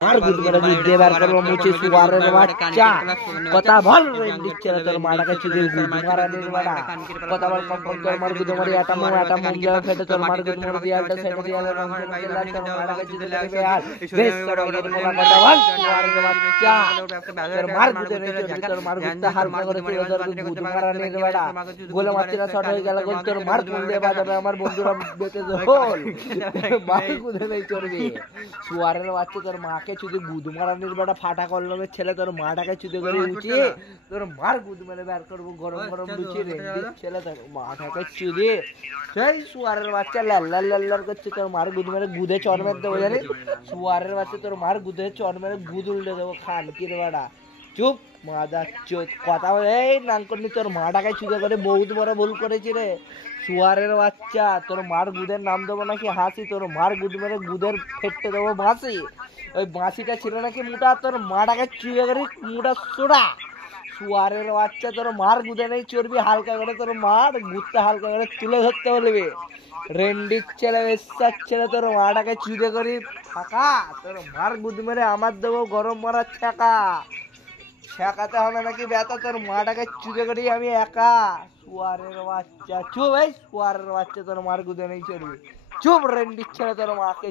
আর good মেরে বুদ্ধি বার করবো মুছে সুয়ারের বাচ্চা কথা বল রেন্ডির ছেলে তোর মাটাকে চুদে গুদ মারানির বাড়া কথা বল কম কম তোর মার গুদ মারি আটা মুম যাবে ফেটে তোর মার গুদ মারি দিয়ে আটা সেটা দিয়ে আলো রং চলে গেল তোর মাটাকে চুদে দেবে আর বেশ সরগের মোলা কথা বল সুয়ারের বাচ্চা তোর মার গুদে নেই তোর মার গুদটা হালকা করে তুই তোর গুদ মারানির বাড়া গোলে মারছিনা শট হয়ে গেল গোল তোর মার গুদ দিয়ে বাজাবে আমার বন্ধুরা বেঁচে দোল মার গুদে নেই চলবে সুয়ারের বাচ্চা তোর মাকে চুদে গুদ মারানির বাড়া ফাটা কলমের ছেলে তোর মাটাকে চুদে করে উঠিয়ে তোর মার গুদ মেরে বের করবো গরম গরম লুচি রেন্ডির ছেলে তোর মাটাকে চুদে সেই সুয়ারের বাচ্চা লাল্লার লাল্লার করছে তোর মার গুদ মেরে গুদে চর মেরে দেবো জানি সুয়ারের বাচ্চা তোর মার গুদে চর মেরে গুদ উল্টে দেবো খান কির বাড়া চুপ মাদার চোদ কথা বলে এই নাঙ্কনি তোর মাটাকে চুদে করে বহুত বড় ভুল করেছি রে সুয়ারের বাচ্চা তোর মার গুদের নাম দেবো নাকি হাসি তোর মার গুদ মেরে গুদের ফেটতে দেবো বাঁশি ওই বাঁশিটা ছিল নাকি মোটা তোর মাটাকে চুয়ে করে মোটা সোডা সুয়ারের বাচ্চা তোর মার গুদে নেই চর্বি হালকা করে তোর মার গুদটা হালকা করে তুলে ধরতে বলবে রেন্ডির ছেলে বেশার ছেলে তোর মাটাকে চুদে করি ফাঁকা তোর মার গুদ মেরে আমার দেবো গরম মারার ছাকা শেখাতে হবে নাকি ব্যথা তোর মাটাকে চুদে করি আমি একা সুয়ারের বাচ্চা চুপ এই সুয়ারের বাচ্চা তোর মার গুদে নেই চলবে চুপ রেন্ডির ছেলে তোর মাকে